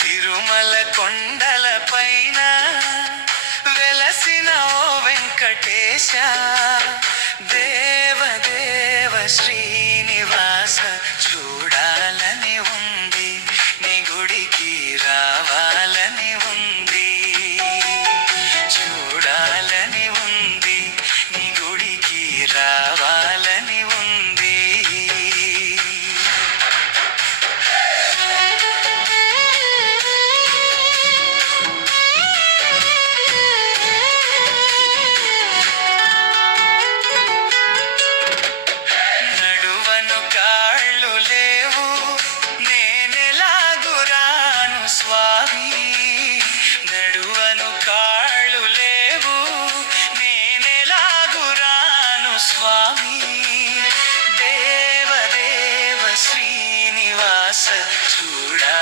తిరుమల కొండల పైన వెలసిన ఓ వెంకటేశ, దేవదేవ శ్రీనివాస, చూడాలని ఉంది నీ గుడికి రావాలని ఉంది, చూడాలని ఉంది నీ గుడికి రావాలని ఉంది. నడువను కాళ్ళు లేవు, నేనెలాగురాను స్వామి, నడువను కాళ్ళు లేవు, నేనెలాగురాను స్వామి, దేవదేవ శ్రీనివాస, చూడా